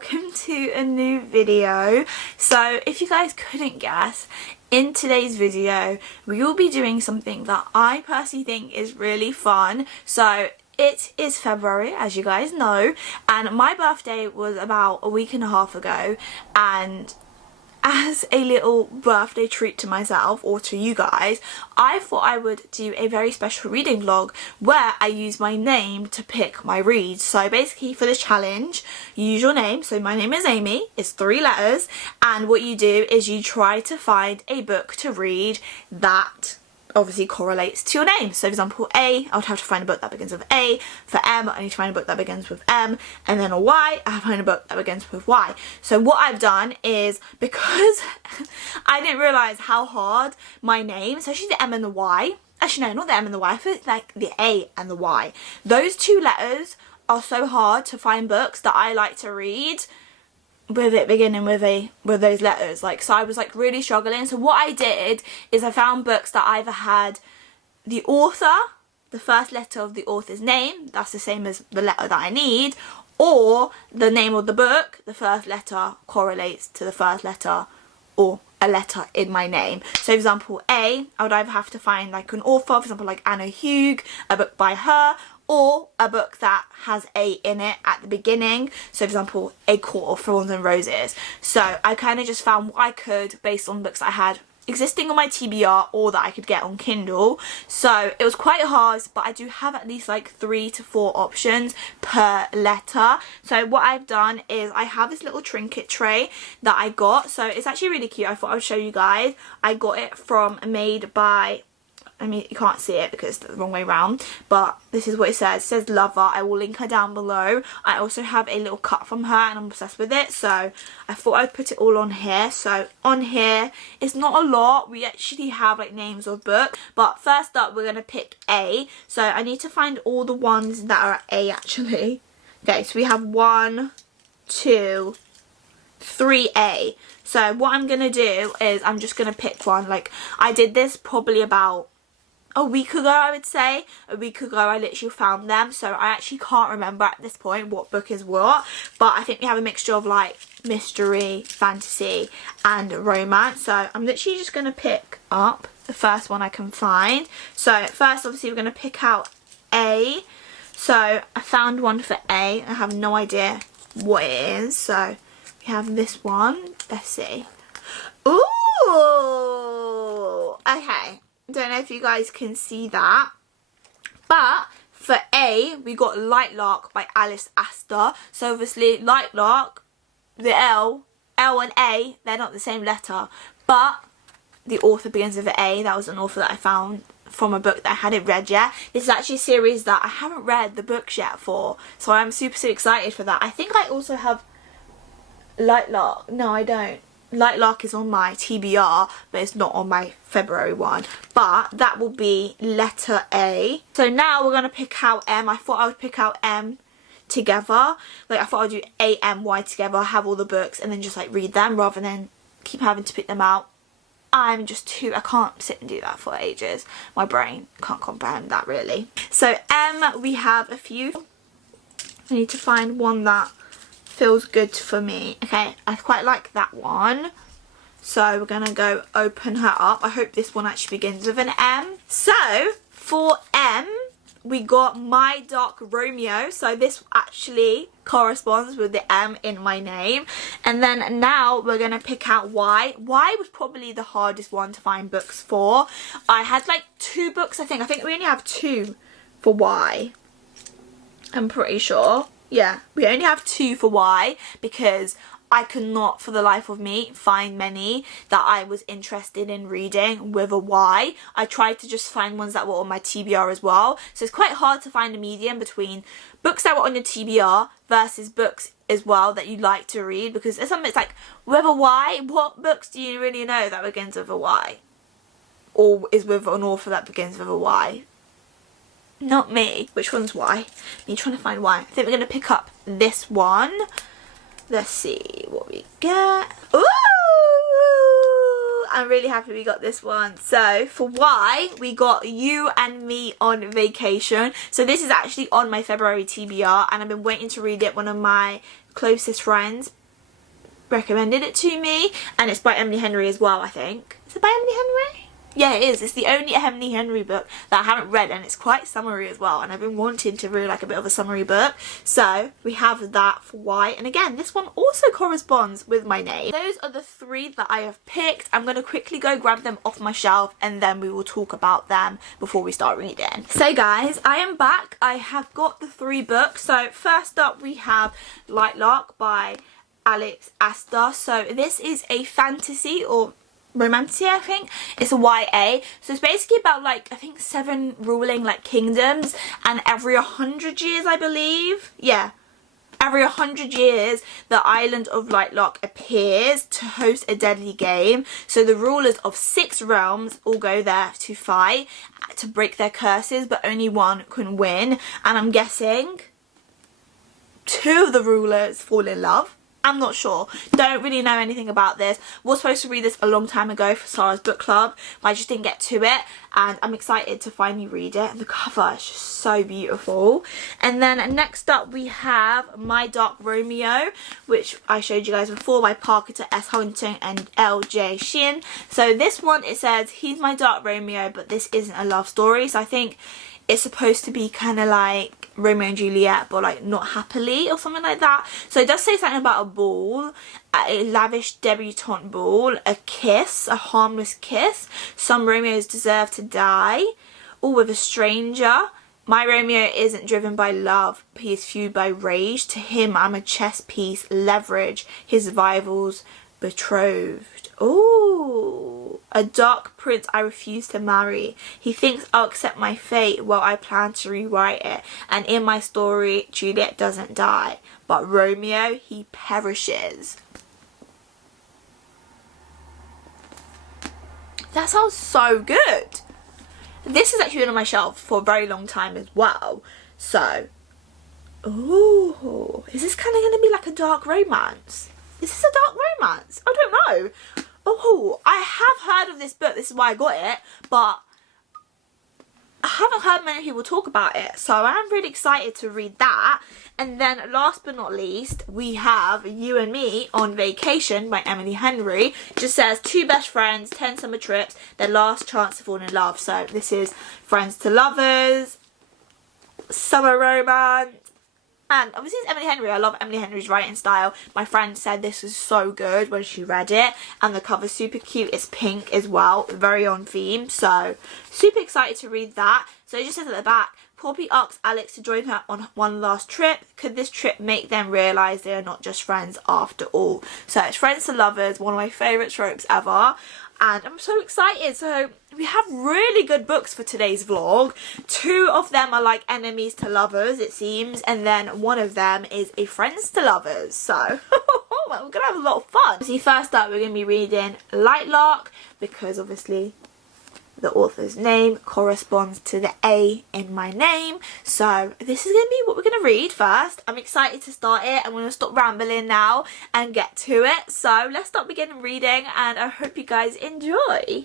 welcome to a new video. So if you guys couldn't guess, in today's video we will be doing something that I personally think is really fun. So it is February, as you guys know, and my birthday was about a week and a half ago, and as a little birthday treat to myself or to you guys, I thought I would do a very special reading vlog where I use my name to pick my reads. So basically for this challenge, you use your name. So my name is Amy, it's 3 letters, and what you do is you try to find a book to read that obviously correlates to your name. So for example, A, I would have to find a book that begins with A. For M, I need to find a book that begins with M. And then a Y, I have to find a book that begins with Y. So what I've done is, because I didn't realise how hard my name, especially the M and the Y, actually no, not the M and the Y, I feel like the A and the Y, those 2 letters are so hard to find books that I like to read with it beginning with those letters. Like, so I was like really struggling. So what I did is I found books that either had the author, the first letter of the author's name, that's the same as the letter that I need, or the name of the book, the first letter correlates to the first letter or a letter in my name. So for example, A, I would either have to find like an author, for example like Anna Hugh, a book by her, or a book that has A in it at the beginning. So for example, A Court of Thorns and Roses. So I kind of just found what I could based on books I had existing on my TBR or that I could get on Kindle. So it was quite hard, but I do have at least like 3 to 4 options per letter. So what I've done is I have this little trinket tray that I got. So it's actually really cute. I thought I would show you guys. I got it from Made by, I mean, you can't see it because it's the wrong way around, but this is what it says. It says Lover. I will link her down below. I also have a little cut from her and I'm obsessed with it, so I thought I'd put it all on here. So on here, it's not a lot. We actually have like names of books, but first up we're going to pick A. So I need to find all the ones that are A actually. Okay, so we have 1, 2, 3A. So what I'm going to do is I'm just going to pick one. Like, I did this probably about a week ago, I would say. A week ago I literally found them, so I actually can't remember at this point what book is what, but I think we have a mixture of like mystery, fantasy and romance. So I'm literally just going to pick up the first one I can find. So first obviously we're going to pick out A. So I found one for A. I have no idea what it is. So we have this one. Let's see. Ooh, okay. Don't know if you guys can see that, but for A we got Lightlark by Alice Astor. So obviously Lightlark, the L and A, they're not the same letter, but the author begins with an A. That was an author that I found from a book that I hadn't read yet. This is actually a series that I haven't read the books yet for, so I'm super excited for that. I think I also have Lightlark. No, I don't. Lightlark is on my TBR, but it's not on my February one. But that will be letter A. So now we're going to pick out M. I thought I would pick out M together. Like, I thought I'd do A, M, Y together, have all the books, and then just like read them rather than keep having to pick them out. I'm just too, I can't sit and do that for ages. My brain can't comprehend that really. So M, we have a few. I need to find one that feels good for me. Okay, I quite like that one, so we're gonna go open her up. I hope this one actually begins with an M. So for M we got My Dark Romeo, so this actually corresponds with the M in my name. And then now we're gonna pick out Y. Y was probably the hardest one to find books for. I had like 2 books, I think we only have 2 for Y, I'm pretty sure. Yeah, we only have 2 for Y because I could not for the life of me find many that I was interested in reading with a Y. I tried to just find ones that were on my TBR as well. So it's quite hard to find a medium between books that were on your TBR versus books as well that you like to read, because it's something, it's like with a Y, what books do you really know that begins with a Y? Or is with an author that begins with a Y? Not me. Which one's Y? Me trying to find Y. I think we're going to pick up this one. Let's see what we get. Ooh! I'm really happy we got this one. So for Y, we got You and Me on Vacation. So this is actually on my February TBR and I've been waiting to read it. One of my closest friends recommended it to me, and it's by Emily Henry as well, I think. Is it by Emily Henry? Yeah, it is. It's the only Emily Henry book that I haven't read, and it's quite summary as well, and I've been wanting to really like a bit of a summary book. So we have that for why, and again, this one also corresponds with my name. Those are the 3 that I have picked. I'm going to quickly go grab them off my shelf, and then we will talk about them before we start reading. So guys, I am back. I have got the 3 books. So first up we have Lightlark by Alex Aster. So this is a fantasy or romantic, I think. It's a YA, so it's basically about like I think 7 ruling like kingdoms, and every 100 years, I believe, yeah, every 100 years the island of Lightlark appears to host a deadly game. So the rulers of 6 realms all go there to fight to break their curses, but only one can win, and I'm guessing 2 of the rulers fall in love. I'm not sure. Don't really know anything about this. Was supposed to read this a long time ago for Sarah's book club, but I just didn't get to it, and I'm excited to finally read it. And the cover is just so beautiful. And then next up we have My Dark Romeo, which I showed you guys before, by Parker S. Huntington and L.J. Shin. So this one, it says he's my dark Romeo, but this isn't a love story. So I think it's supposed to be kind of like Romeo and Juliet, but like not happily or something like that. So it does say something about a ball, a lavish debutante ball, a kiss, a harmless kiss. Some Romeos deserve to die, or with a stranger. My Romeo isn't driven by love, he is fueled by rage. To him I'm a chess piece, leverage, his rivals betrothed. Ooh, a dark prince I refuse to marry. He thinks I'll accept my fate while I plan to rewrite it. And in my story, Juliet doesn't die, but Romeo, he perishes. That sounds so good. This has actually been on my shelf for a very long time as well. So, ooh, is this kind of going to be like a dark romance? Is this a dark romance? I don't know. Oh, I have heard of this book. This is why I got it. But I haven't heard many people talk about it. So I'm really excited to read that. And then last but not least, we have You and Me on Vacation by Emily Henry. It just says 2 best friends, 10 summer trips, their last chance to fall in love. So this is friends to lovers, summer romance. And obviously it's Emily Henry. I love Emily Henry's writing style. My friend said this was so good when she read it. And the cover's super cute. It's pink as well. Very on theme. So super excited to read that. So it just says at the back, Poppy asks Alex to join her on one last trip. Could this trip make them realise they are not just friends after all? So it's friends to lovers. One of my favourite tropes ever. And I'm so excited. So we have really good books for today's vlog. 2 of them are like enemies to lovers, it seems, and then one of them is a friends to lovers. So we're gonna have a lot of fun. See, first up we're gonna be reading Lightlark, because obviously the author's name corresponds to the A in my name. So this is going to be what we're going to read first. I'm excited to start it. I'm going to stop rambling now and get to it. So let's start beginning reading, and I hope you guys enjoy.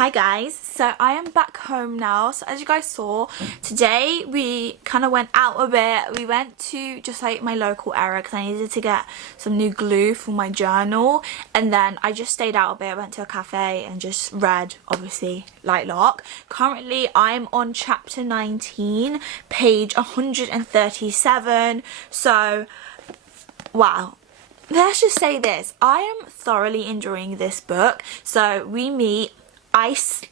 Hi guys, so I am back home now. So as you guys saw, today we kind of went out a bit. We went to just like my local area because I needed to get some new glue for my journal, and then I just stayed out a bit. I went to a cafe and just read, obviously, Lightlock. Currently I'm on chapter 19, page 137. So wow, let's just say this, I am thoroughly enjoying this book. So we meet Isla.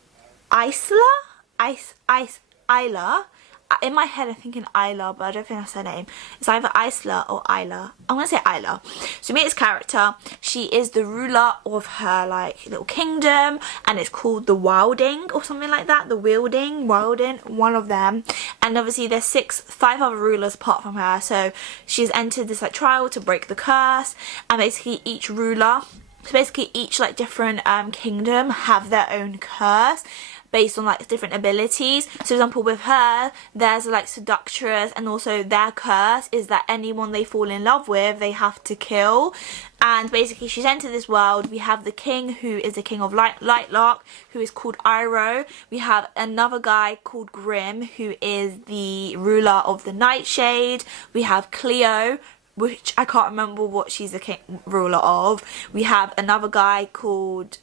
In my head I'm thinking Isla, but I don't think that's her name. It's either Isla or Isla. I'm gonna say Isla. So we meet this character. She is the ruler of her like little kingdom, and it's called the Wilding or something like that. The Wilding, one of them. And obviously there's 5 other rulers apart from her. So she's entered this like trial to break the curse, and basically each ruler, so basically each like different kingdom have their own curse based on like different abilities. So for example with her, there's like seductress, and also their curse is that anyone they fall in love with they have to kill. And basically she's entered this world. We have the king, who is the king of Lightlock, who is called Iroh. We have another guy called Grim, who is the ruler of the Nightshade. We have Cleo, which I can't remember what she's the ruler of. We have another guy called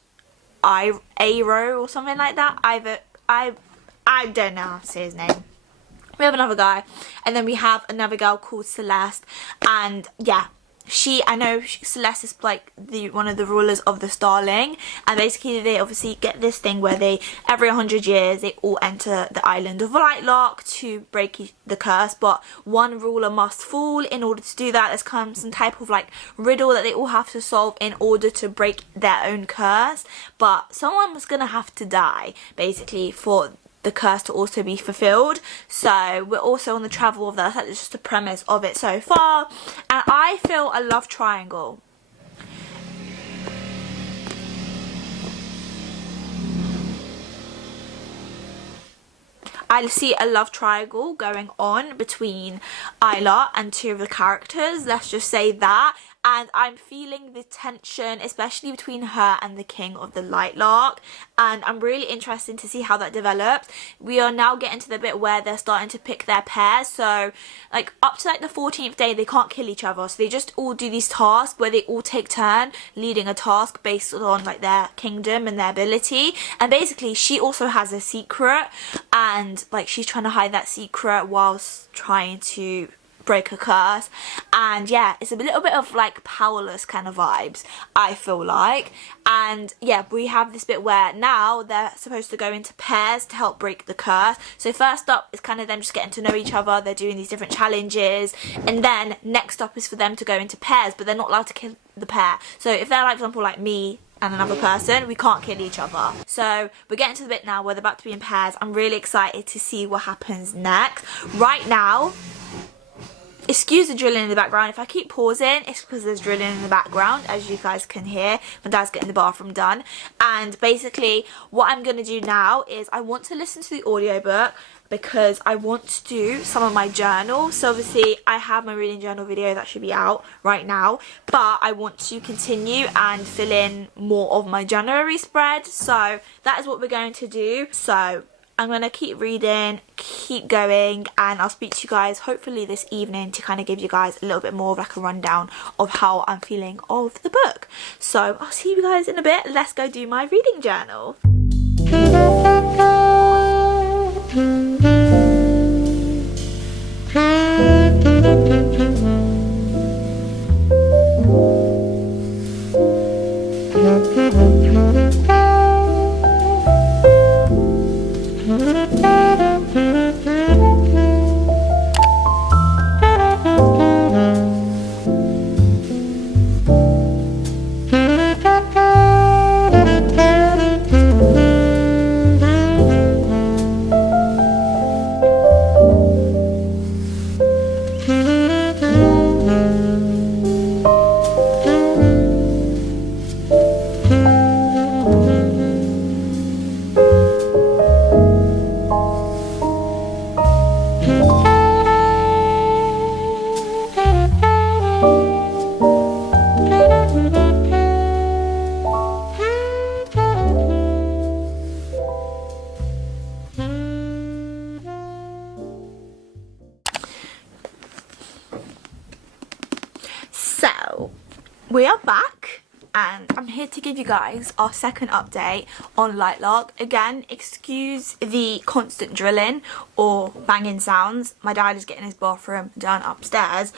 Aero or something like that. I don't know how to say his name. We have another guy, and then we have another girl called Celeste, and yeah, Celeste is like one of the rulers of the Starling, and basically they obviously get this thing where every 100 years they all enter the island of Lightlock to break the curse, but one ruler must fall. In order to do that, there's some type of like riddle that they all have to solve in order to break their own curse, but someone was gonna have to die basically for the curse to also be fulfilled. So we're also on the travel of that. That's just the premise of it so far, and I feel a love triangle. I see a love triangle going on between Isla and 2 of the characters, let's just say that. And I'm feeling the tension, especially between her and the king of the Lightlock, and I'm really interested to see how that develops. We are now getting to the bit where they're starting to pick their pairs. So like up to like the 14th day they can't kill each other, so they just all do these tasks where they all take turn leading a task based on like their kingdom and their ability. And basically she also has a secret, and like she's trying to hide that secret whilst trying to break a curse. And yeah, it's a little bit of like Powerless kind of vibes, I feel like. And yeah, we have this bit where now they're supposed to go into pairs to help break the curse. So first up is kind of them just getting to know each other. They're doing these different challenges, and then next up is for them to go into pairs, but they're not allowed to kill the pair. So if they're like, for example, like me and another person, we can't kill each other. So we're getting to the bit now where they're about to be in pairs. I'm really excited to see what happens next. Right now, excuse the drilling in the background. If I keep pausing, it's because there's drilling in the background, as you guys can hear. My dad's getting the bathroom done. And basically what I'm going to do now is I want to listen to the audiobook because I want to do some of my journal. So obviously I have my reading journal video that should be out right now, but I want to continue and fill in more of my January spread. So that is what we're going to do. So I'm going to keep reading, keep going, and I'll speak to you guys hopefully this evening to kind of give you guys a little bit more of like a rundown of how I'm feeling of the book. So I'll see you guys in a bit. Let's go do my reading journal. We are back and I'm here to give you guys our second update on Lightlock. Again, excuse the constant drilling or banging sounds. My dad is getting his bathroom done upstairs,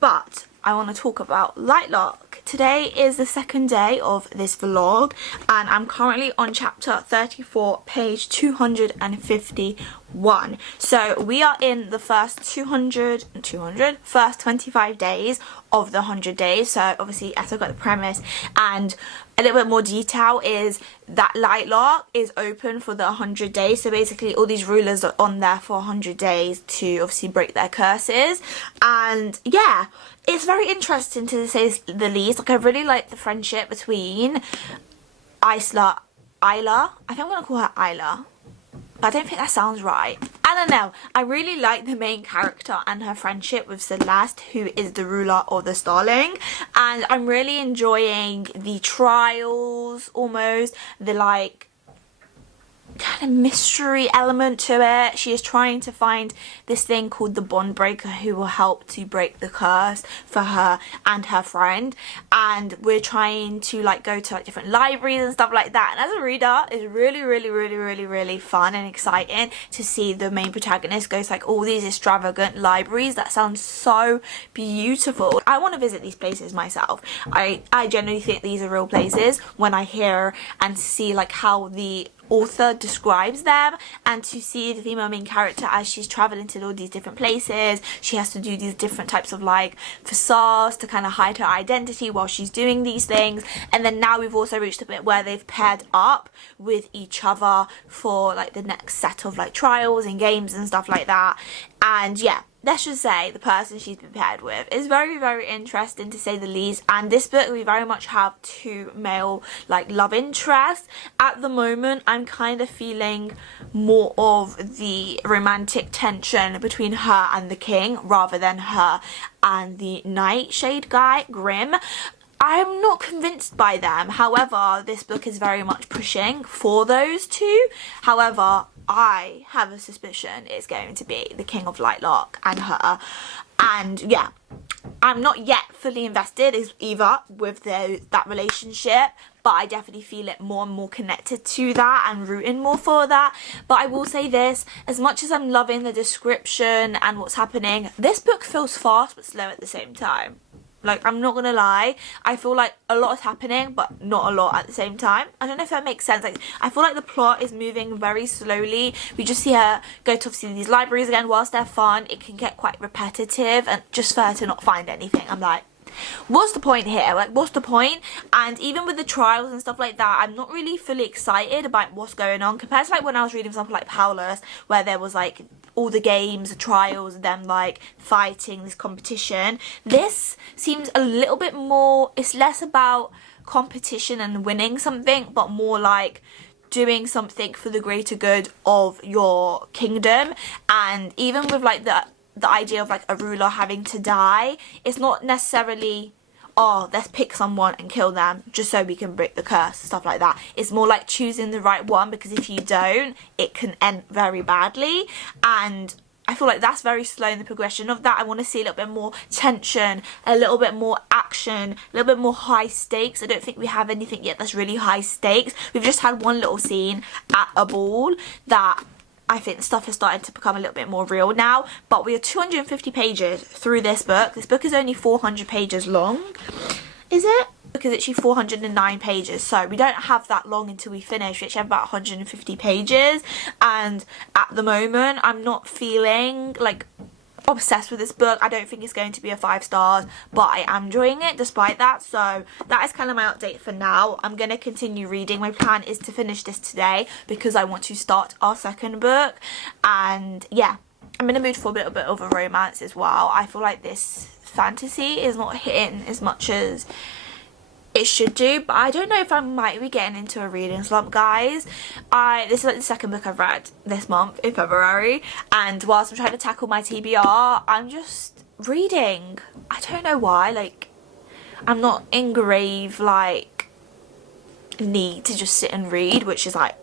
but I want to talk about Lightlock. Today is the second day of this vlog and I'm currently on chapter 34, page 251. So we are in the first first 25 days of the 100 days. So obviously, as I got the premise and a little bit more detail, is that Lightlock is open for the 100 days. So basically all these rulers are on there for 100 days to obviously break their curses. And yeah, it's very interesting to say the least. Like, I really like the friendship between Isla, I think I'm gonna call her Isla, but I don't think that sounds right. I don't know. I really like the main character and her friendship with Celeste, who is the ruler of the Starling. And I'm really enjoying the trials, almost, the like kind of mystery element to it. She is trying to find this thing called the Bond Breaker, who will help to break the curse for her and her friend, and we're trying to like go to like different libraries and stuff like that. And as a reader, it's really fun and exciting to see the main protagonist go to like all these extravagant libraries. That sounds so beautiful. I want to visit these places myself. I genuinely think these are real places when I hear and see like how the author describes them, and to see the female main character as she's traveling to all these different places. She has to do these different types of like facades to kind of hide her identity while she's doing these things. And then now we've also reached a bit where they've paired up with each other for like the next set of like trials and games and stuff like that. And yeah, let's just say the person she's been paired with is very interesting, to say the least. And this book, we very much have two male like love interests. At the moment, I'm kind of feeling more of the romantic tension between her and the king rather than her and the Nightshade guy, Grim. I'm not convinced by them. However, this book is very much pushing for those two. However, I have a suspicion it's going to be the King of Lightlock and her. And yeah, I'm not yet fully invested either with that relationship, but I definitely feel it more and more connected to that and rooting more for that. But I will say this, as much as I'm loving the description and what's happening, this book feels fast but slow at the same time. Like, I'm not gonna lie, I feel like a lot is happening but not a lot at the same time. I don't know if that makes sense. Like, I feel like the plot is moving very slowly. We just see her go to obviously these libraries again. Whilst they're fun, it can get quite repetitive, and just for her to not find anything, I'm like, what's the point here? Like, what's the point? And even with the trials and stuff like that, I'm not really fully excited about what's going on compared to like when I was reading something like Powerless, where there was like all the games, the trials, them like fighting this competition. This seems a little bit more, it's less about competition and winning something, but more like doing something for the greater good of your kingdom. And even with like the idea of like a ruler having to die, it's not necessarily, oh, let's pick someone and kill them just so we can break the curse, stuff like that. It's more like choosing the right one, because if you don't, it can end very badly. And I feel like that's very slow in the progression of that. I want to see a little bit more tension, a little bit more action, a little bit more high stakes. I don't think we have anything yet that's really high stakes. We've just had one little scene at a ball that I think stuff is starting to become a little bit more real now. But we are 250 pages through this book. This book is only 400 pages long. Is it? Because it's actually 409 pages, so we don't have that long until we finish. We actually have about 150 pages, and at the moment I'm not feeling like obsessed with this book. I don't think it's going to be a 5 stars, but I am enjoying it despite that. So that is kind of my update for now. I'm going to continue reading. My plan is to finish this today because I want to start our second book. And yeah, I'm in a mood for a little bit of a romance as well. I feel like this fantasy is not hitting as much as it should do, but I don't know if I might be getting into a reading slump, guys. This is like the second book I've read this month in February, and whilst I'm trying to tackle my TBR, I'm just reading. I don't know why, like, I'm not in grave like need to just sit and read, which is like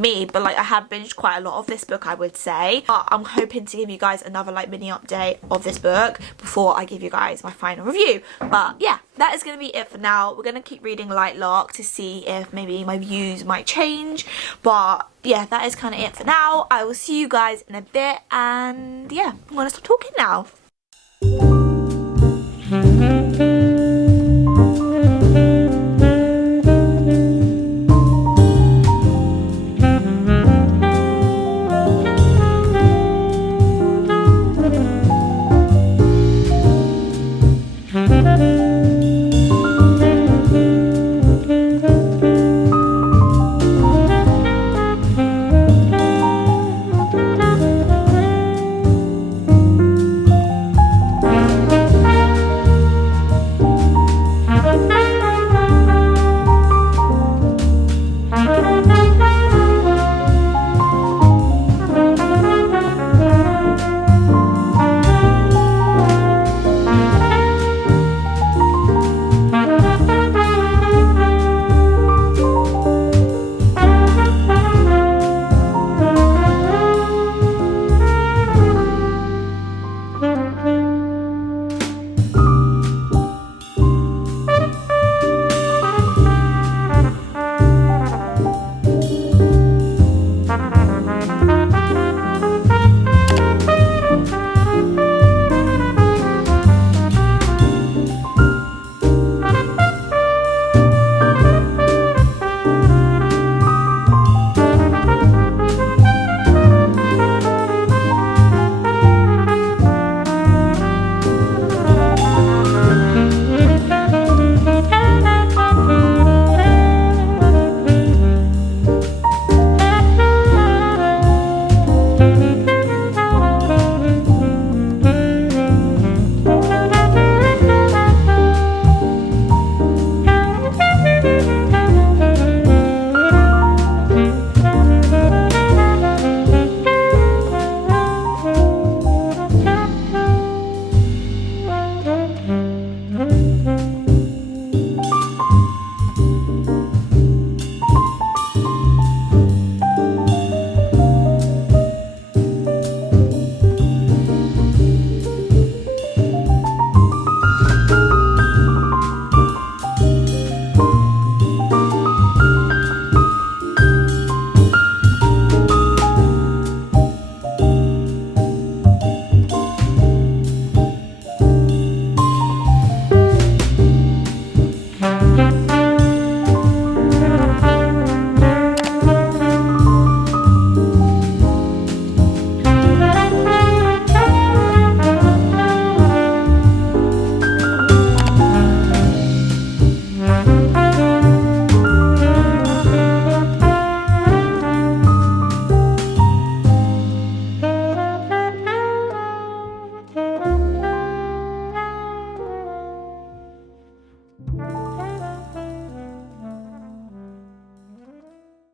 me, but like I have binged quite a lot of this book, I would say. But I'm hoping to give you guys another like mini update of this book before I give you guys my final review. But yeah, that is going to be it for now. We're going to keep reading Lightlark to see if maybe my views might change. But yeah, that is kind of it for now. I will see you guys in a bit, and yeah, I'm going to stop talking now.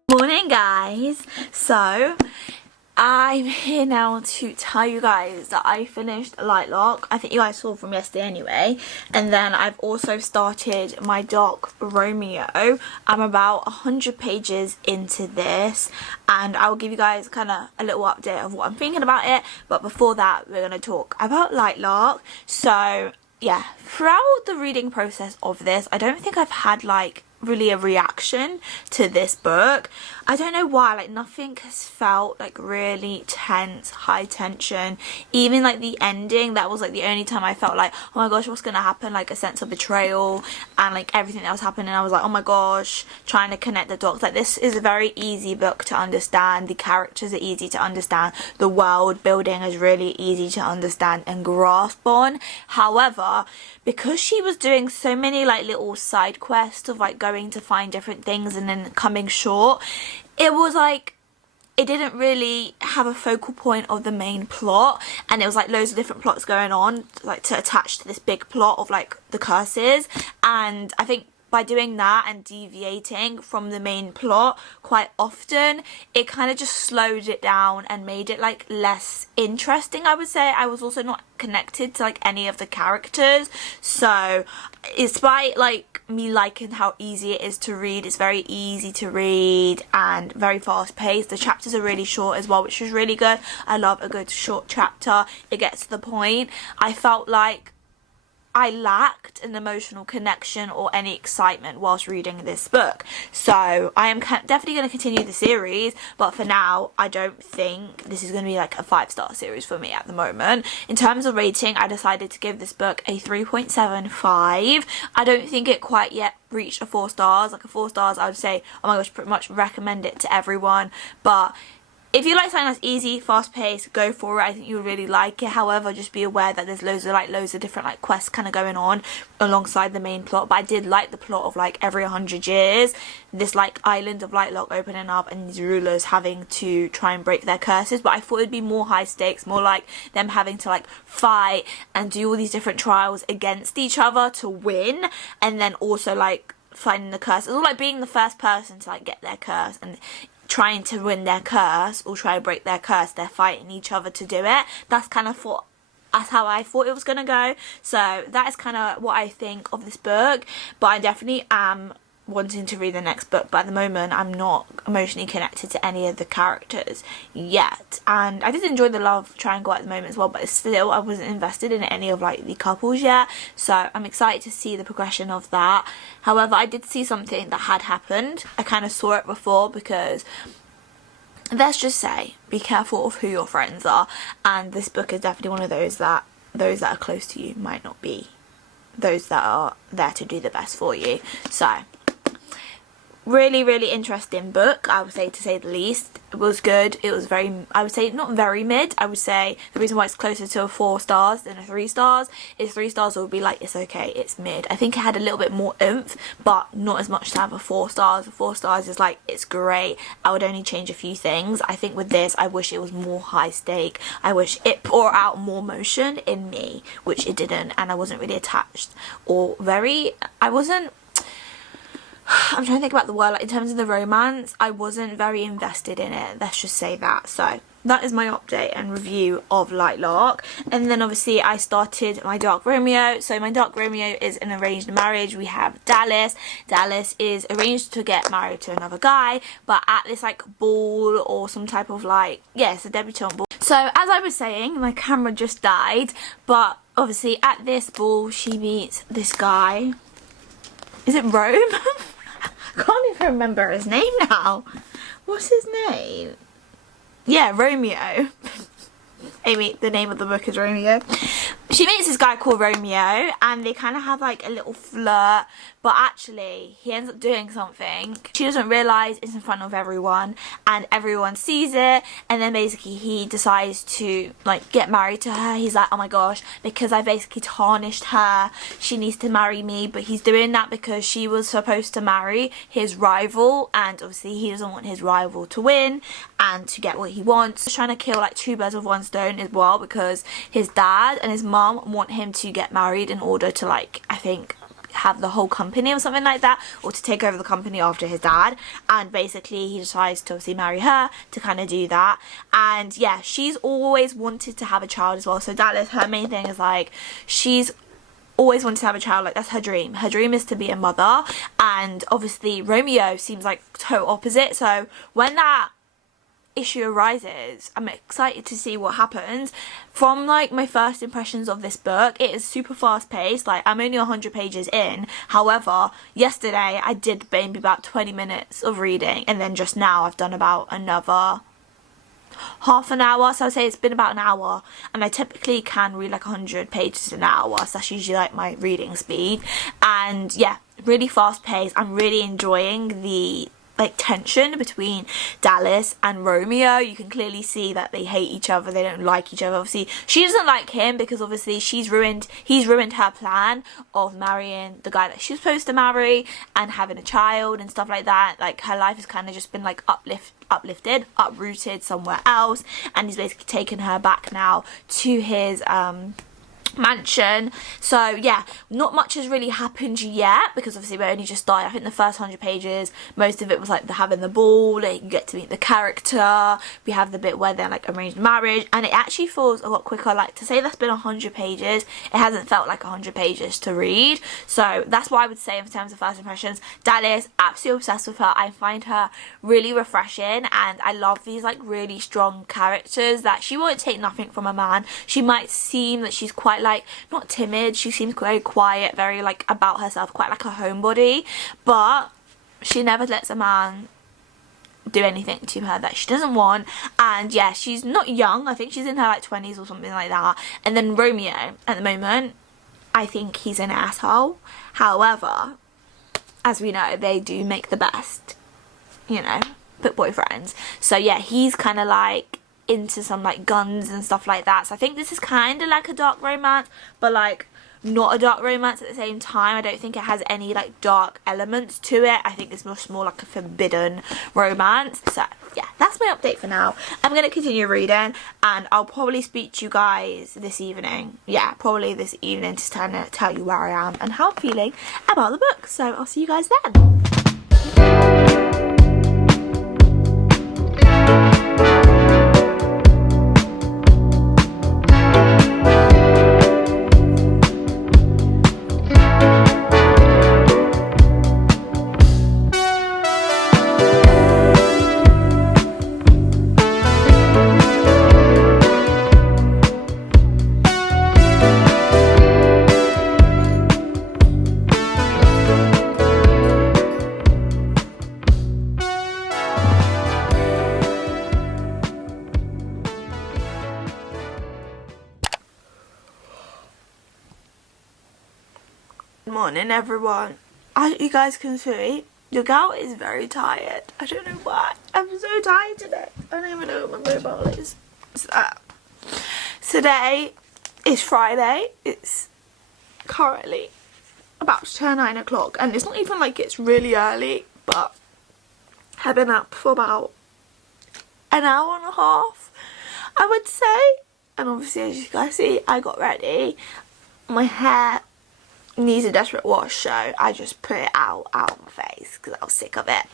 Morning guys, so I'm here now to tell you guys that I finished Lightlark. I think you guys saw from yesterday anyway, and then I've also started my doc Romeo. I'm about 100 pages into this, and I'll give you guys kind of a little update of what I'm thinking about it. But before that, we're going to talk about Lightlark. So yeah, throughout the reading process of this, I don't think I've had like really a reaction to this book. I don't know why, like nothing has felt like really tense, high tension. Even like the ending, that was like the only time I felt like, oh my gosh, what's gonna happen, like a sense of betrayal and like everything that was happening. I was like, oh my gosh, trying to connect the dots. Like this is a very easy book to understand. The characters are easy to understand. The world building is really easy to understand and grasp on. However, because she was doing so many like little side quests of like going to find different things and then coming short, it was like it didn't really have a focal point of the main plot, and it was like loads of different plots going on like to attach to this big plot of like the curses. And I think by doing that and deviating from the main plot quite often, it kind of just slowed it down and made it like less interesting, I would say. I was also not connected to like any of the characters, so despite like me liking how easy it is to read. It's very easy to read and very fast paced. The chapters are really short as well, which is really good. I love a good short chapter. It gets to the point. I felt like I lacked an emotional connection or any excitement whilst reading this book. So I am definitely going to continue the series, but for now I don't think this is going to be like a 5-star series for me at the moment. In terms of rating, I decided to give this book a 3.75. I don't think it quite yet reached a 4 stars. Like a 4 stars, I would say, oh my gosh, pretty much recommend it to everyone. But if you like something that's easy, fast paced, go for it. I think you'll really like it. However, just be aware that there's loads of different quests kind of going on alongside the main plot. But I did like the plot of every 100 years, this island of Lightlock opening up and these rulers having to try and break their curses. But I thought it'd be more high stakes, more like them having to fight and do all these different trials against each other to win, and then also finding the curse. It's all being the first person to get their curse and trying to win their curse or try to break their curse. They're fighting each other to do it. That's how I thought it was gonna go. So that is kind of what I think of this book. But I definitely am wanting to read the next book, but at the moment I'm not emotionally connected to any of the characters yet. And I did enjoy the love triangle at the moment as well, but still I wasn't invested in any of the couples yet, so I'm excited to see the progression of that. However, I did see something that had happened. I kind of saw it before, because let's just say be careful of who your friends are, and this book is definitely one of those that are close to you might not be those that are there to do the best for you. So really interesting book, I would say, to say the least. It was good. It was I would say not very mid. I would say the reason why it's closer to a 4 stars than a 3 stars is 3 stars would be it's okay, it's mid. I think it had a little bit more oomph, but not as much to have a 4 stars. 4 stars is it's great. I would only change a few things. I think with this, I wish it was more high stake. I wish it poured out more emotion in me, which it didn't, and I wasn't really attached or I'm trying to think about the word, in terms of the romance, I wasn't very invested in it, let's just say that. So that is my update and review of Lightlock. And then obviously I started my Dark Romeo. So my Dark Romeo is an arranged marriage. We have Dallas. Dallas is arranged to get married to another guy, but at this ball or some type of it's a debutante ball. So as I was saying, my camera just died, but obviously at this ball she meets this guy. Is it Rome? I can't even remember his name now. What's his name? Yeah, Romeo. Amy, the name of the book is Romeo. She meets this guy called Romeo, and they kind of have a little flirt, but actually he ends up doing something. She doesn't realise it's in front of everyone, and everyone sees it, and then basically he decides to get married to her. He's like, oh my gosh, because I basically tarnished her, she needs to marry me. But he's doing that because she was supposed to marry his rival, and obviously he doesn't want his rival to win and to get what he wants. He's trying to kill 2 birds with 1 stone as well, because his dad and his mum want him to get married in order to I think have the whole company or something like that, or to take over the company after his dad. And basically he decides to obviously marry her to kind of do that. And yeah, she's always wanted to have a child as well. So Dallas, her main thing is she's always wanted to have a child. That's her dream. Her dream is to be a mother. And obviously Romeo seems total opposite. So when that issue arises, I'm excited to see what happens. From my first impressions of this book, it is super fast paced. I'm only 100 pages in. However, yesterday I did maybe about 20 minutes of reading, and then just now I've done about another half an hour. So I'd say it's been about an hour, and I typically can read 100 pages an hour, so that's usually my reading speed. And yeah, really fast paced. I'm really enjoying the tension between Dallas and Romeo. You can clearly see that they hate each other, they don't like each other. Obviously she doesn't like him because obviously he's ruined her plan of marrying the guy that she's supposed to marry and having a child and stuff like that. Her life has kind of just been uprooted somewhere else, and he's basically taken her back now to his mansion. So yeah, not much has really happened yet because obviously we're only just starting. I think the first 100 pages, most of it was like having the ball, like you get to meet the character, we have the bit where they're like arranged marriage, and it actually feels a lot quicker. Like, to say that's been 100 pages, it hasn't felt like 100 pages to read. So that's what I would say in terms of first impressions. Dallas, absolutely obsessed with her. I find her really refreshing, and I love these like really strong characters that she won't take nothing from a man. She might seem that she's quite like, not timid, she seems very quiet, very like about herself, quite like a homebody, but she never lets a man do anything to her that she doesn't want. And yeah, she's not young, I think she's in her like 20s or something like that. And then Romeo, at the moment, I think he's an asshole. However, as we know, they do make the best, you know, boyfriends. So yeah, he's kind of like into some like guns and stuff like that. So I think this is kind of like a dark romance, but like not a dark romance at the same time. I don't think it has any like dark elements to it. I think it's much more like a forbidden romance. So yeah, that's my update for now. I'm going to continue reading, and I'll probably speak to you guys this evening. Yeah, probably this evening to kind of tell you where I am and how I'm feeling about the book. So I'll see you guys then. Good morning, everyone. As you guys can see, your girl is very tired. I don't know why. I'm so tired today. I don't even know what my mobile is. So, today is Friday. It's currently about to turn 9 o'clock, and it's not even like it's really early, but I've been up for about an hour and a half, I would say. And obviously, as you guys see, I got ready. My hair needs a desperate wash, so I just put it out of my face because I was sick of it,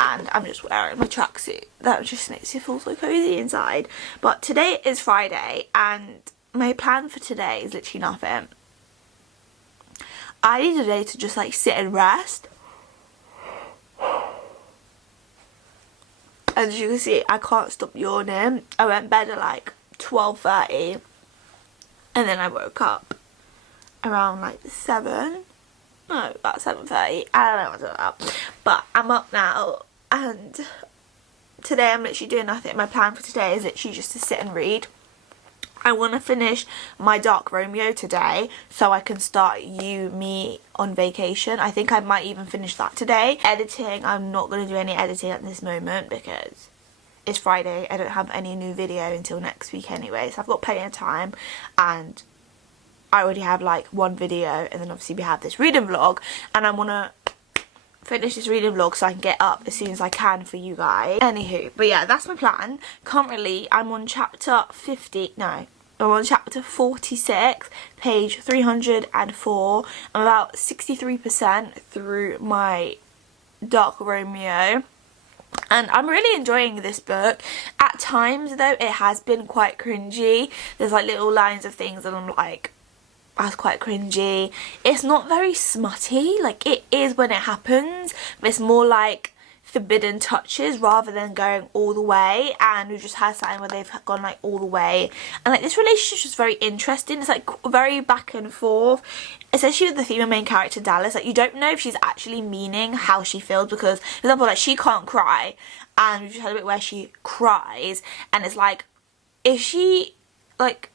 and I'm just wearing my tracksuit that just makes you feel so cozy inside. But today is Friday, and my plan for today is literally nothing. I need a day to just like sit and rest. As you can see, I can't stop yawning. I went to bed at like 12:30, and then I woke up around like 7, no, about 7:30, I don't know what's up, but I'm up now, and today I'm literally doing nothing. My plan for today is literally just to sit and read. I want to finish my Dark Romeo today so I can start You, Me on Vacation. I think I might even finish that today. Editing, I'm not going to do any editing at this moment because it's Friday. I don't have any new video until next week anyway, so I've got plenty of time, and I already have like one video, and then obviously we have this reading vlog, and I want to finish this reading vlog so I can get up as soon as I can for you guys. Anywho, but yeah, that's my plan. Currently, I'm on chapter 46, page 304. I'm about 63% through my Dark Romeo, and I'm really enjoying this book. At times though, it has been quite cringy. There's like little lines of things that I'm like, that's quite cringy. It's not very smutty, like it is when it happens, but it's more like forbidden touches rather than going all the way. And we just had something where they've gone like all the way, and like this relationship is very interesting. It's like very back and forth, especially with the female main character Dallas. Like you don't know if she's actually meaning how she feels, because for example, like she can't cry, and we've just had a bit where she cries, and it's like, is she like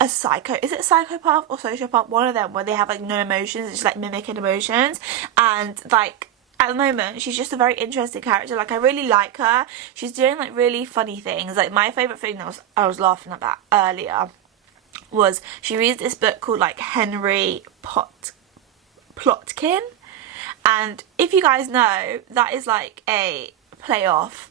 a psycho, is it a psychopath or sociopath, one of them, where they have like no emotions, it's just like mimicking emotions. And like at the moment she's just a very interesting character. Like I really like her. She's doing like really funny things. Like my favourite thing that I was laughing about earlier was she reads this book called like Henry Plotkin, and if you guys know, that is like a play off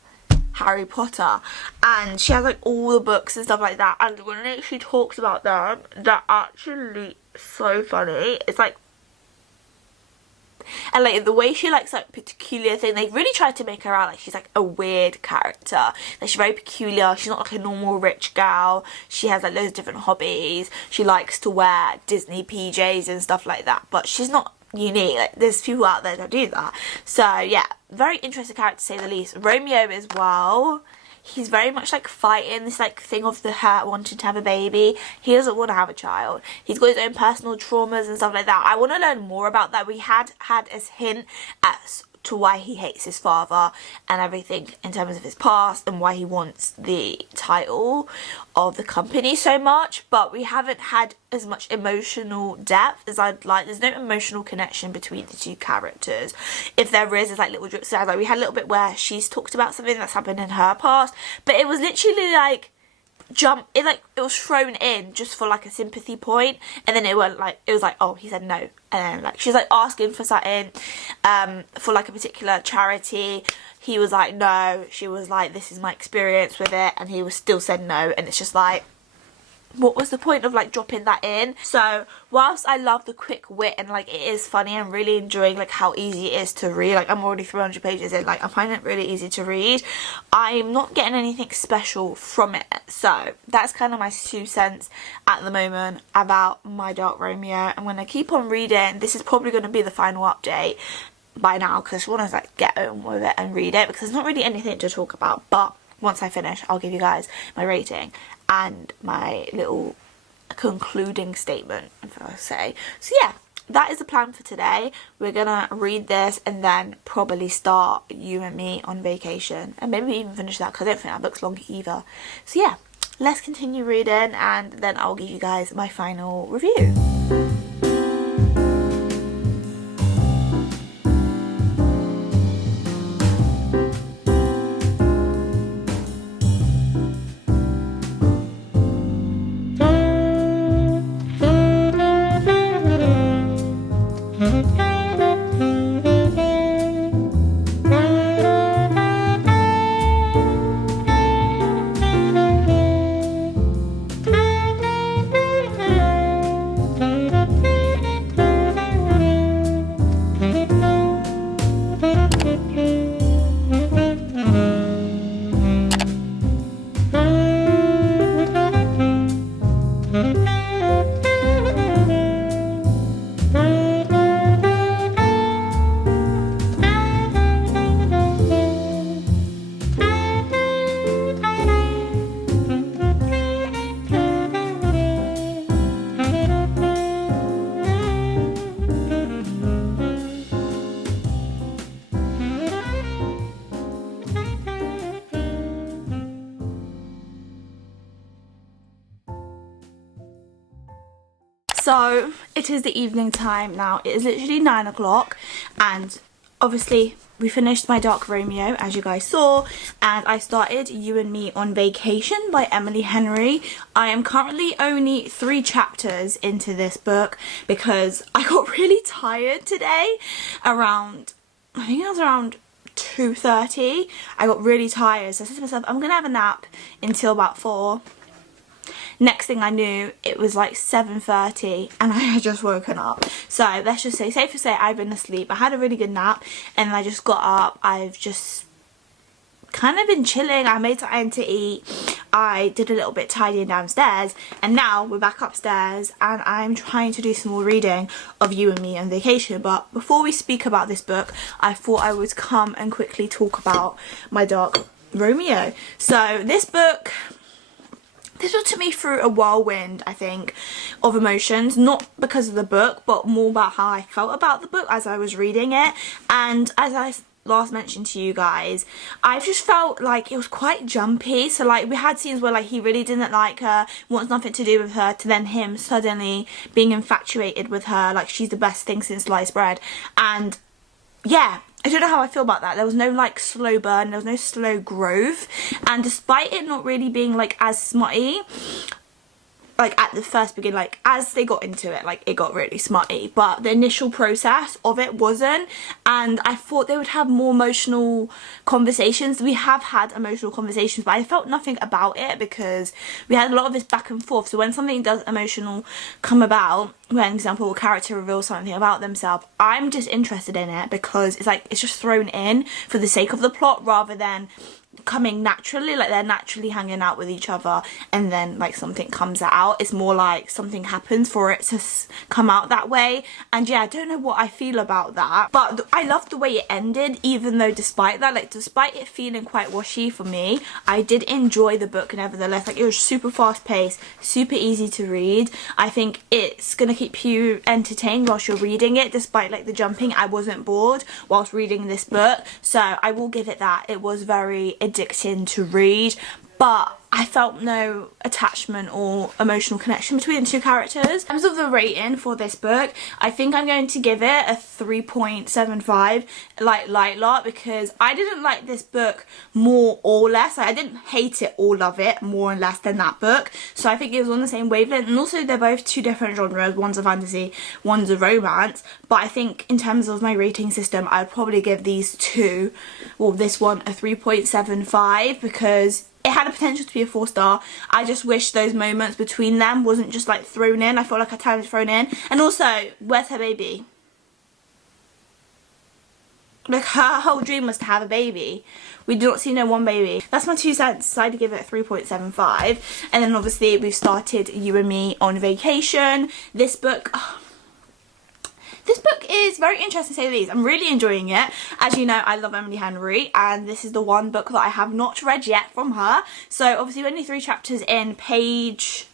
Harry Potter, and she has like all the books and stuff like that, and when she talks about them, they're actually so funny. It's like, and like the way she likes like peculiar thing, they really tried to make her out like she's like a weird character, like she's very peculiar. She's not like a normal rich gal. She has like loads of different hobbies. She likes to wear Disney PJs and stuff like that, but she's not unique. Like, there's people out there that do that. So yeah, very interesting character to say the least. Romeo as well, he's very much like fighting this like thing of her wanting to have a baby. He doesn't want to have a child. He's got his own personal traumas and stuff like that. I want to learn more about that. We had a hint as to why he hates his father and everything in terms of his past and why he wants the title of the company so much, but we haven't had as much emotional depth as I'd like. There's no emotional connection between the two characters. If there is, it's like little drips. Like we had a little bit where she's talked about something that's happened in her past, but it was literally like it was thrown in just for like a sympathy point, and then it was like, oh, he said no, and then like she's like asking for something for like a particular charity. He was like no. She was like, this is my experience with it, and he was still said no, and it's just like, what was the point of like dropping that in? So whilst I love the quick wit and like it is funny, I'm really enjoying like how easy it is to read. Like I'm already 300 pages in, like I'm finding it really easy to read. I'm not getting anything special from it, so that's kind of my 2 cents at the moment about My Dark Romeo. I'm gonna keep on reading. This is probably going to be the final update by now because I just want to like get on with it and read it, because there's not really anything to talk about. But once I finish, I'll give you guys my rating and my little concluding statement, if I say. So yeah, that is the plan for today. We're gonna read this and then probably start You and Me on Vacation, and maybe even finish that because I don't think that book's long either. So yeah, let's continue reading and then I'll give you guys my final review. So it is the evening time now. It is literally 9 o'clock, and obviously we finished My Dark Romeo, as you guys saw, and I started You and Me on Vacation by Emily Henry. I am currently only 3 chapters into this book because I got really tired today around, I think it was around 2:30. I got really tired, so I said to myself, I'm gonna have a nap until about 4. Next thing I knew, it was like 7:30 and I had just woken up. So let's just say, safe to say, I've been asleep. I had a really good nap and I just got up. I've just kind of been chilling. I made something to eat. I did a little bit tidying downstairs, and now we're back upstairs and I'm trying to do some more reading of You and Me on Vacation. But before we speak about this book, I thought I would come and quickly talk about My Dark Romeo. So this book took me through a whirlwind, I think, of emotions, not because of the book, but more about how I felt about the book as I was reading it. And as I last mentioned to you guys, I just felt like it was quite jumpy. So like we had scenes where like he really didn't like her, wants nothing to do with her, to then him suddenly being infatuated with her, like she's the best thing since sliced bread. And yeah, I don't know how I feel about that. There was no like slow burn, there was no slow growth, and despite it not really being like as smutty, like at the first beginning, like as they got into it, like it got really smutty, but the initial process of it wasn't. And I thought they would have more emotional conversations. We have had emotional conversations, but I felt nothing about it because we had a lot of this back and forth. So when something does emotional come about, when, for example, a character reveals something about themselves, I'm just interested in it because it's like it's just thrown in for the sake of the plot rather than coming naturally, like they're naturally hanging out with each other and then like something comes out. It's more like something happens for it to come out that way. And yeah, I don't know what I feel about that, but I loved the way it ended, even though despite that, like despite it feeling quite washy for me, I did enjoy the book nevertheless. Like it was super fast paced, super easy to read. I think it's gonna keep you entertained whilst you're reading it. Despite like the jumping, I wasn't bored whilst reading this book, so I will give it that. It was very addicting to read, but I felt no attachment or emotional connection between the two characters. In terms of the rating for this book, I think I'm going to give it a 3.75 like Light Lot, because I didn't like this book more or less. Like, I didn't hate it or love it more and less than that book, so I think it was on the same wavelength. And also they're both two different genres, one's a fantasy, one's a romance, but I think in terms of my rating system, I'd probably give these two, well this one, a 3.75 because it had a potential to be a 4-star. I just wish those moments between them wasn't just like thrown in. I felt like a time was thrown in. And also, where's her baby? Like her whole dream was to have a baby. We do not see no one baby. That's my 2 cents. Decided to give it a 3.75. And then obviously we've started You and Me on Vacation. This book, this book is very interesting to say the least. I'm really enjoying it. As you know, I love Emily Henry, and this is the one book that I have not read yet from her. So obviously we're only 3 chapters in, page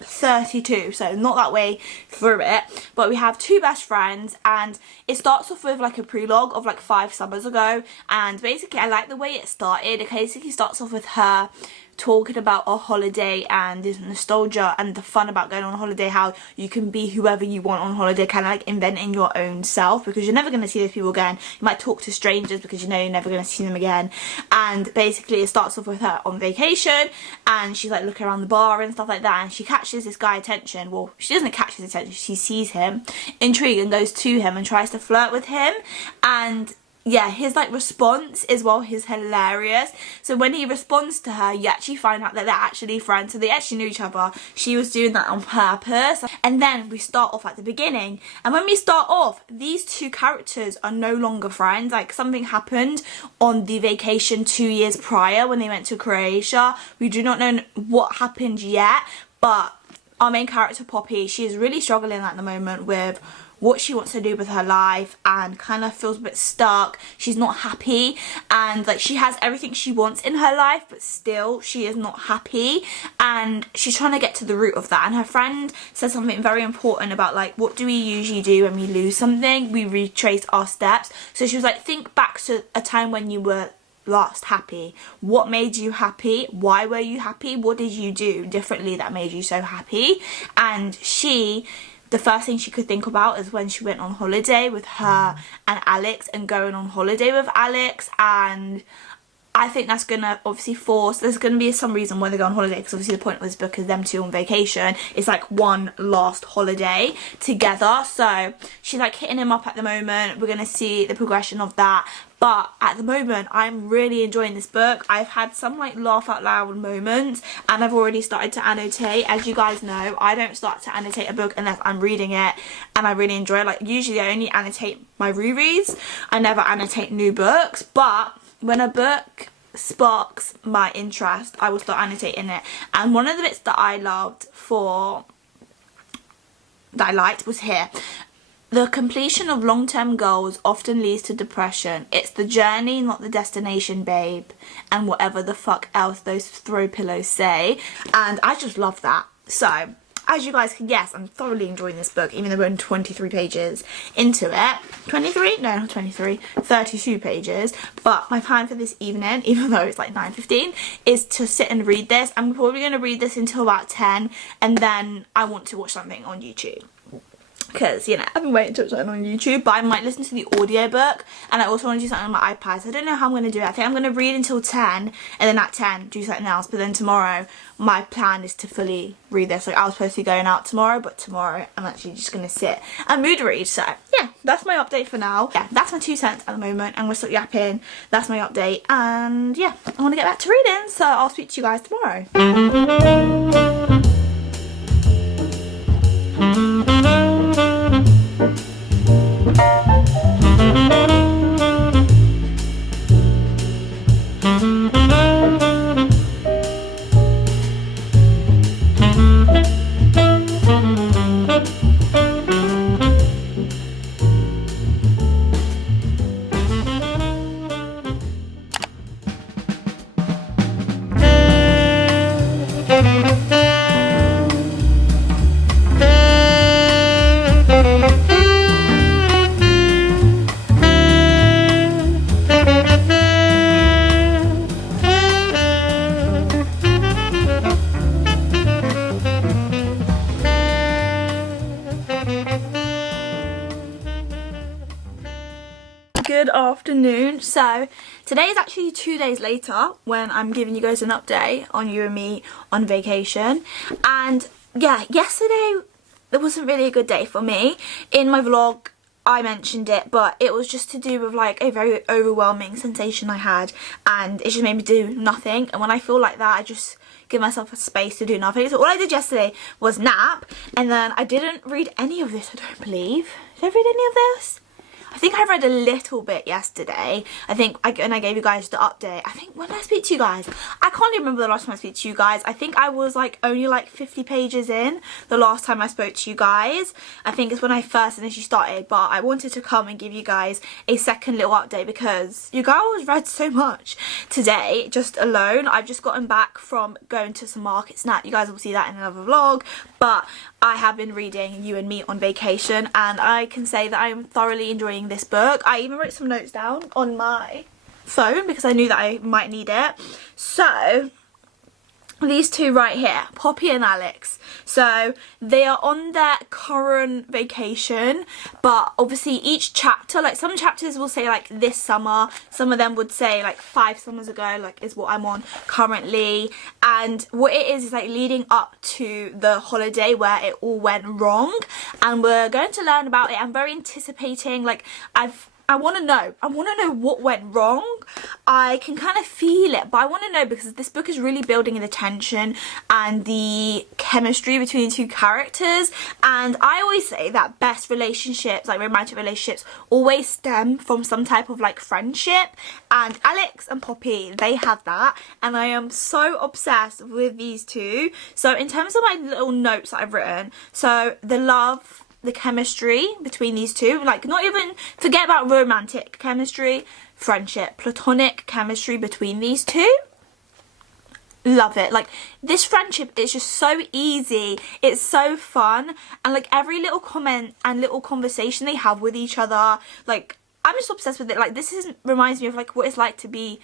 32, so not that way through it. But we have 2 best friends, and it starts off with like a prelogue of like 5 summers ago. And basically I like the way it started. It basically starts off with her talking about a holiday and this nostalgia and the fun about going on holiday, how you can be whoever you want on holiday, kind of like inventing your own self, because you're never going to see those people again. You might talk to strangers because you know you're never going to see them again. And basically it starts off with her on vacation, and she's like looking around the bar and stuff like that, and she catches this guy's attention. Well, she doesn't catch his attention, she sees him, intrigued, and goes to him and tries to flirt with him. And yeah, his like response as well is hilarious. So when he responds to her, you actually find out that they're actually friends, so they actually knew each other. She was doing that on purpose. And then we start off at the beginning, and when we start off, these 2 characters are no longer friends. Like something happened on the vacation 2 years prior when they went to Croatia. We do not know what happened yet, but our main character Poppy, she is really struggling at the moment with what she wants to do with her life, and kind of feels a bit stuck. She's not happy, and like she has everything she wants in her life, but still she is not happy, and she's trying to get to the root of that. And her friend says something very important about like, what do we usually do when we lose something? We retrace our steps. So she was like, think back to a time when you were last happy. What made you happy? Why were you happy? What did you do differently that made you so happy? And the first thing she could think about is when she went on holiday with her and Alex, and going on holiday with Alex. And I think that's gonna obviously force, there's gonna be some reason why they go on holiday, because obviously the point of this book is them 2 on vacation. It's like one last holiday together, so she's like hitting him up at the moment. We're gonna see the progression of that. But at the moment, I'm really enjoying this book. I've had some like laugh out loud moments, and I've already started to annotate. As you guys know, I don't start to annotate a book unless I'm reading it and I really enjoy it. Like usually I only annotate my rereads. I never annotate new books, but when a book sparks my interest, I will start annotating it. And one of the bits that I liked was here. The completion of long-term goals often leads to depression. It's the journey, not the destination, babe. And whatever the fuck else those throw pillows say. And I just love that. So, as you guys can guess, I'm thoroughly enjoying this book, even though we're in 23 pages into it. 23? No, not 23. 32 pages. But my plan for this evening, even though it's like 9:15, is to sit and read this. I'm probably going to read this until about 10, and then I want to watch something on YouTube. because, you know, I've been waiting to do something on YouTube, but I might listen to the audiobook, and I also want to do something on my iPad, so I don't know how I'm going to do it. I think I'm going to read until 10, and then at 10 do something else, but then tomorrow my plan is to fully read this. Like, I was supposed to be going out tomorrow, but tomorrow I'm actually just going to sit and mood read. So yeah, that's my update for now. Yeah, that's my 2 cents at the moment. I'm going to stop yapping. That's my update, and yeah, I want to get back to reading, so I'll speak to you guys tomorrow. Good afternoon. So today is actually 2 days later when I'm giving you guys an update on you and me on vacation. And yeah, yesterday it wasn't really a good day for me. In my vlog I mentioned it, but it was just to do with like a very overwhelming sensation I had, and it just made me do nothing. And when I feel like that, I just give myself a space to do nothing. So all I did yesterday was nap, and then I didn't read any of this, I don't believe. Did I read any of this? I think I read a little bit yesterday. I gave you guys the update. I think, when did I speak to you guys? I can't even remember the last time I spoke to you guys. I think I was like only like 50 pages in the last time I spoke to you guys. I think it's when I first initially started, but I wanted to come and give you guys a second little update because you girls read so much today, just alone. I've just gotten back from going to some markets now. You guys will see that in another vlog, but I have been reading You and Me on Vacation, and I can say that I am thoroughly enjoying this book. I even wrote some notes down on my phone because I knew that I might need it. So these two right here, Poppy and Alex, so they are on their current vacation, but obviously each chapter, like some chapters will say like this summer, some of them would say like 5 summers ago, like is what I'm on currently. And what it is like leading up to the holiday where it all went wrong, and we're going to learn about it. I'm very anticipating, like I want to know what went wrong. I can kind of feel it, but I want to know because this book is really building the tension and the chemistry between the two characters. And I always say that best relationships, like romantic relationships, always stem from some type of like friendship, and Alex and Poppy, they have that, and I am so obsessed with these two. So in terms of my little notes that I've written, so the love, the chemistry between these two, like not even forget about romantic chemistry, friendship, platonic chemistry between these two. Love it. Like this friendship is just so easy, it's so fun, and like every little comment and little conversation they have with each other, like I'm just obsessed with it. Like this reminds me of like what it's like to be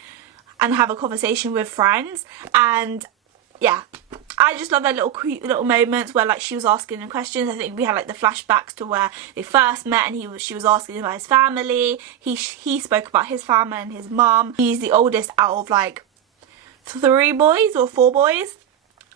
and have a conversation with friends. And yeah, I just love their little cute little moments where like she was asking him questions. I think we had like the flashbacks to where they first met, and she was asking him about his family. He spoke about his family and his mum. He's the oldest out of like 3 boys or 4 boys,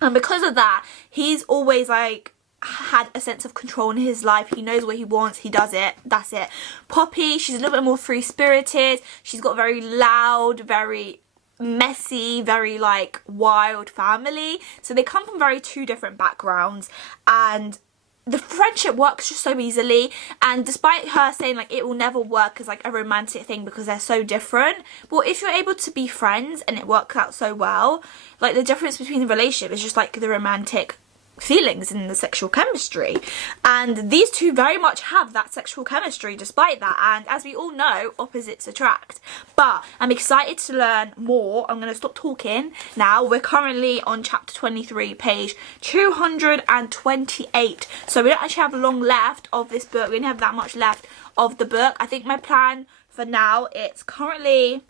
and because of that he's always like had a sense of control in his life. He knows what he wants, he does it, that's it. Poppy, she's a little bit more free-spirited. She's got very loud, very messy, very like wild family, so they come from very 2 different backgrounds, and the friendship works just so easily. And despite her saying like it will never work as like a romantic thing because they're so different, well, if you're able to be friends and it works out so well, like the difference between the relationship is just like the romantic feelings and the sexual chemistry, and these two very much have that sexual chemistry despite that. And as we all know, opposites attract. But I'm excited to learn more. I'm going to stop talking now. We're currently on chapter 23, page 228, so we don't actually have long left of this book. We don't have that much left of the book. I think my plan for now, it's currently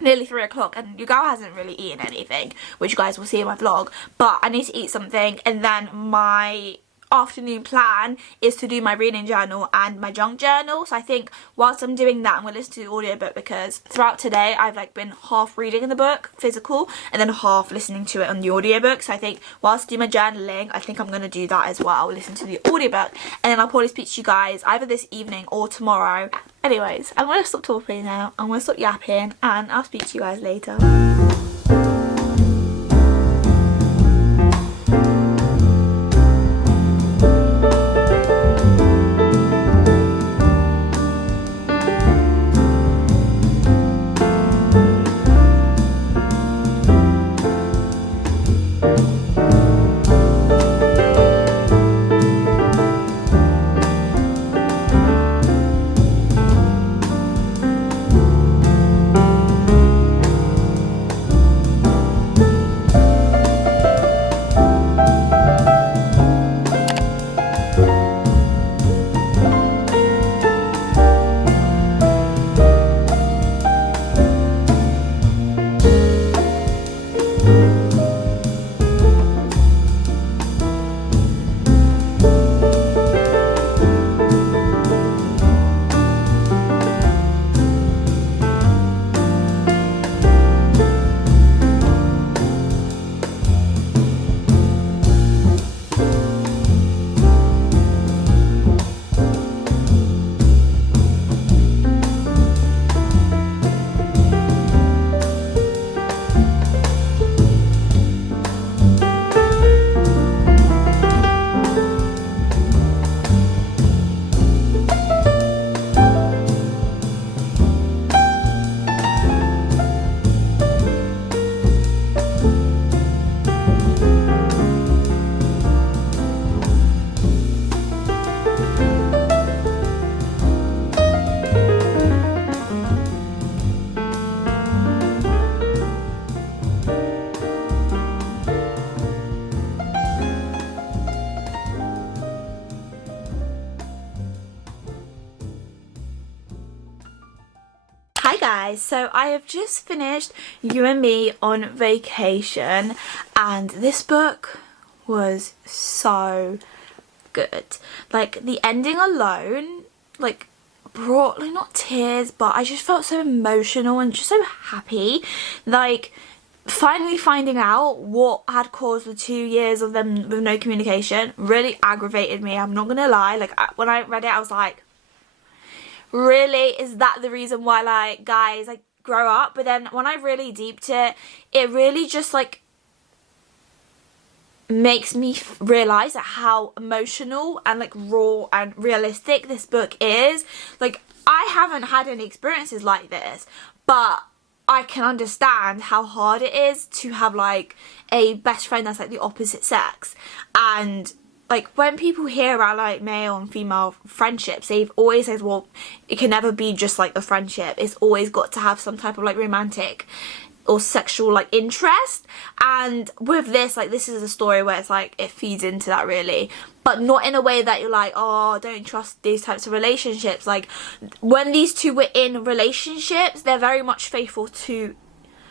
nearly 3 o'clock and your girl hasn't really eaten anything, which you guys will see in my vlog, but I need to eat something, and then afternoon plan is to do my reading journal and my junk journal. So I think whilst I'm doing that, I'm going to listen to the audiobook, because throughout today I've like been half reading the book physical and then half listening to it on the audiobook. So I think whilst I do my journaling, I think I'm going to do that as well, listen to the audiobook, and then I'll probably speak to you guys either this evening or tomorrow. Anyways, I'm going to stop talking now, I'm going to stop yapping, and I'll speak to you guys later. Hi guys, so I have just finished You and Me on Vacation, and this book was so good. Like, the ending alone, like, brought, like, not tears, but I just felt so emotional and just so happy. Like, finally finding out what had caused the 2 years of them with no communication really aggravated me, I'm not gonna lie. Like, when I read it, I was like, really? Is that the reason why, like, guys, like, grow up? But then when I really deeped it, it really just, like, makes me realise how emotional and, like, raw and realistic this book is. Like, I haven't had any experiences like this, but I can understand how hard it is to have, like, a best friend that's, like, the opposite sex. And like, when people hear about, like, male and female friendships, they've always said, well, it can never be just, like, the friendship. It's always got to have some type of, like, romantic or sexual, like, interest. And with this, like, this is a story where it's, like, it feeds into that, really. But not in a way that you're like, oh, don't trust these types of relationships. Like, when these two were in relationships, they're very much faithful to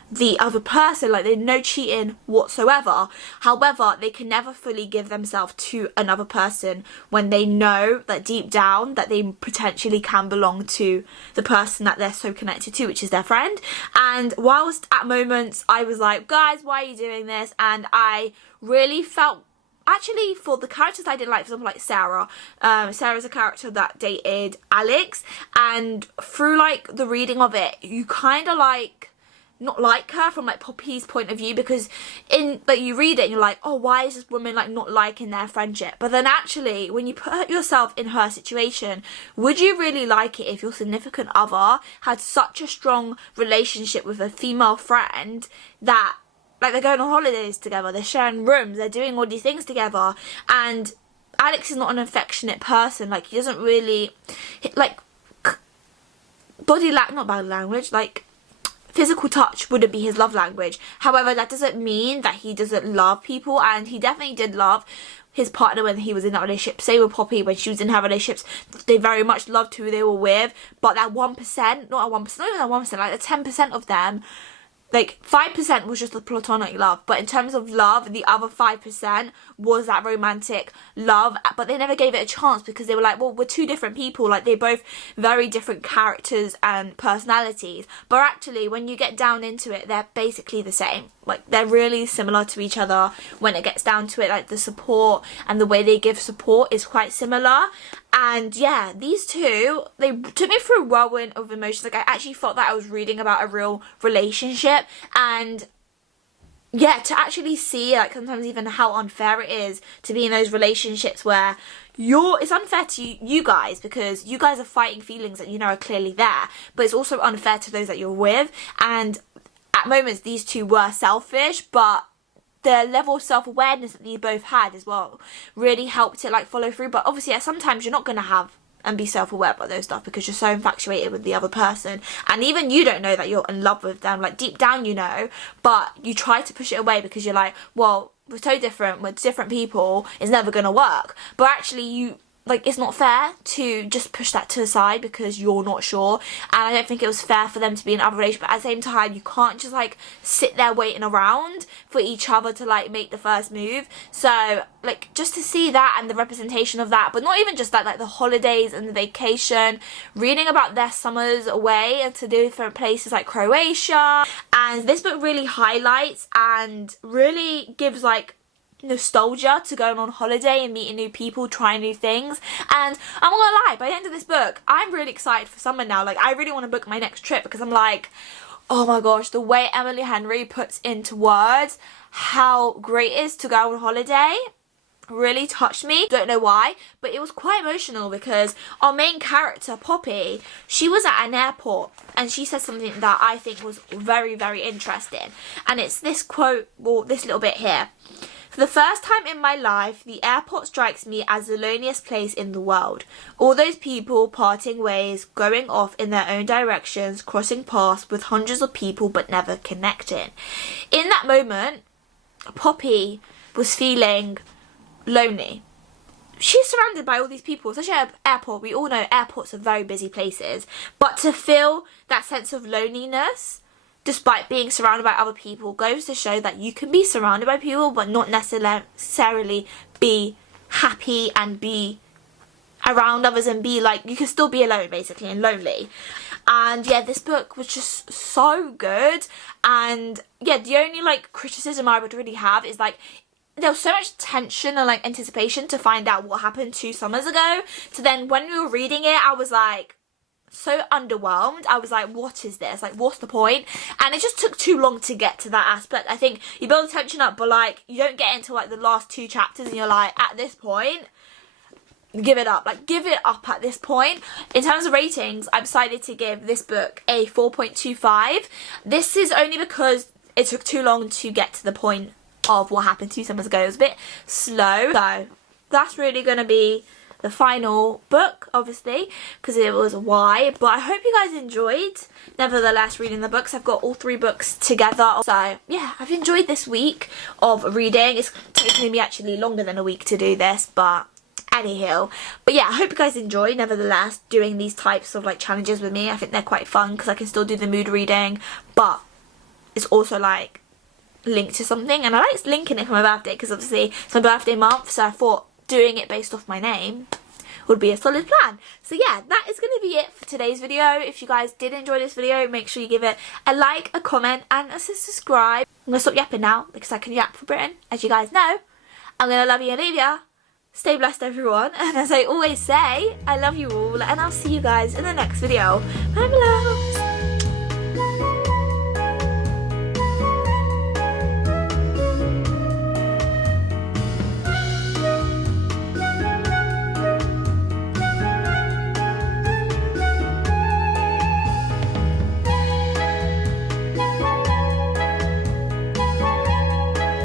the other person. Like, there's no cheating whatsoever. However, they can never fully give themselves to another person when they know that deep down that they potentially can belong to the person that they're so connected to, which is their friend. And whilst at moments I was like, guys, why are you doing this? And I really felt, actually, for the characters I didn't like, for example, like Sarah. Sarah's a character that dated Alex, and through, like, the reading of it, you kind of, like, not like her from, like, Poppy's point of view, because in, like, you read it and you're like, oh, why is this woman, like, not liking their friendship? But then actually, when you put yourself in her situation, would you really like it if your significant other had such a strong relationship with a female friend that, like, they're going on holidays together, they're sharing rooms, they're doing all these things together, and Alex is not an affectionate person. Like, he doesn't really, like, not body language, like, physical touch wouldn't be his love language. However, that doesn't mean that he doesn't love people, and he definitely did love his partner when he was in that relationship. Same with Poppy, when she was in her relationships, they very much loved who they were with. But that 1%, not a 1%, not even that 1%, like the 10% of them like 5% was just the platonic love, but in terms of love, the other 5% was that romantic love, but they never gave it a chance because they were like, well, we're two different people, like they're both very different characters and personalities, but actually when you get down into it, they're basically the same. Like they're really similar to each other when it gets down to it. Like the support and the way they give support is quite similar. And yeah, these two, they took me through a whirlwind of emotions. Like I actually felt that I was reading about a real relationship, and yeah, to actually see like sometimes even how unfair it is to be in those relationships where it's unfair to you guys because you guys are fighting feelings that you know are clearly there, but it's also unfair to those that you're with. And at moments these two were selfish, but the level of self-awareness that they both had as well really helped it like follow through. But obviously sometimes you're not going to have and be self-aware about those stuff because you're so infatuated with the other person, and even you don't know that you're in love with them. Like deep down you know, but you try to push it away because you're like, well, we're so different, we're different people, it's never going to work. But actually it's not fair to just push that to the side because you're not sure. And I don't think it was fair for them to be in other relationship. But at the same time, you can't just like sit there waiting around for each other to like make the first move. So like just to see that and the representation of that, but not even just that, like the holidays and the vacation, reading about their summers away and to different places like Croatia. And this book really highlights and really gives like nostalgia to going on holiday and meeting new people, trying new things. And I'm not gonna lie, by the end of this book I'm really excited for summer now. Like I really want to book my next trip because I'm like, oh my gosh, the way Emily Henry puts into words how great it is to go on holiday really touched me. Don't know why, but it was quite emotional because our main character Poppy, she was at an airport and she said something that I think was very, very interesting, and it's this quote, or this little bit here. For the first time in my life, the airport strikes me as the loneliest place in the world. All those people parting ways, going off in their own directions, crossing paths with hundreds of people but never connecting. In that moment, Poppy was feeling lonely. She's surrounded by all these people, especially at an airport. We all know airports are very busy places, but to feel that sense of loneliness despite being surrounded by other people goes to show that you can be surrounded by people but not necessarily be happy and be around others and be like, you can still be alone basically and lonely. And yeah, this book was just so good. And yeah, the only like criticism I would really have is like there was so much tension and like anticipation to find out what happened 2 summers ago, so then when we were reading it I was like so underwhelmed. I was like, what is this? Like, what's the point? And it just took too long to get to that aspect. I think you build the tension up, but like you don't get into like the last 2 chapters and you're like, at this point, give it up. Like, give it up at this point. In terms of ratings, I decided to give this book a 4.25. This is only because it took too long to get to the point of what happened 2 summers ago. It was a bit slow. So that's really going to be the final book, obviously, because it was why. But I hope you guys enjoyed, nevertheless, reading the books. I've got all 3 books together. So yeah, I've enjoyed this week of reading. It's taken me actually longer than a week to do this, but anyhow. But yeah, I hope you guys enjoy, nevertheless, doing these types of like challenges with me. I think they're quite fun because I can still do the mood reading, but it's also like linked to something, and I like linking it for my birthday because obviously it's my birthday month, so I thought doing it based off my name would be a solid plan. So yeah, that is going to be it for today's video. If you guys did enjoy this video, make sure you give it a like, a comment and a subscribe. I'm going to stop yapping now because I can yap for Britain, as you guys know. I'm going to love you and leave ya. Stay blessed everyone, and as I always say, I love you all, and I'll see you guys in the next video. Bye, my loves.